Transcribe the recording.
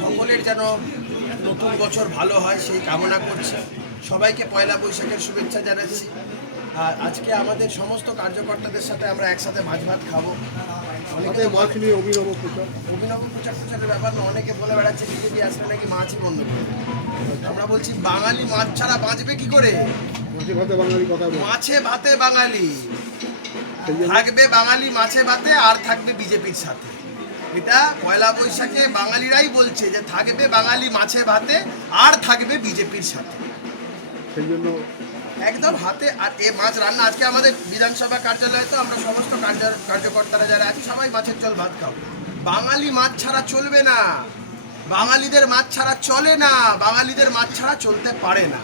সকলের যেন নতুন বছর ভালো হয় সেই কামনা করছি। সবাইকে পয়লা বৈশাখের শুভেচ্ছা জানাচ্ছি। আর আজকে আমাদের সমস্ত কার্যকর্তাদের সাথে আমরা একসাথে মাছ ভাত খাবো। অনেকে মাছ নিয়ে অভিনব প্রচারের ব্যাপার না, অনেকে বলে বেড়াচ্ছে বিজেপি আসলে নাকি মাছই বন্ধ করে। আমরা বলছি বাঙালি মাছ ছাড়া বাঁচবে কি করে? মাছে ভাতে বাঙালি থাকবে, বাঙালি মাছে ভাতে আর থাকবে বিজেপির সাথে। এটা পয়লা বৈশাখে বাঙালিরাই বলছে যে থাকবে বাঙালি মাছে ভাতে আর থাকবে বিজেপির সাথে। সেই জন্য একদম হাতে। আর এ মাছ রান্না আজকে আমাদের বিধানসভা কার্যালয়ে তো আমরা সমস্ত কার্যকর্তারা যারা আছি সবাই মাছের ঝোল ভাত খাবো। বাঙালি মাছ ছাড়া চলবে না, বাঙালিদের মাছ ছাড়া চলে না, বাঙালিদের মাছ ছাড়া চলতে পারে না।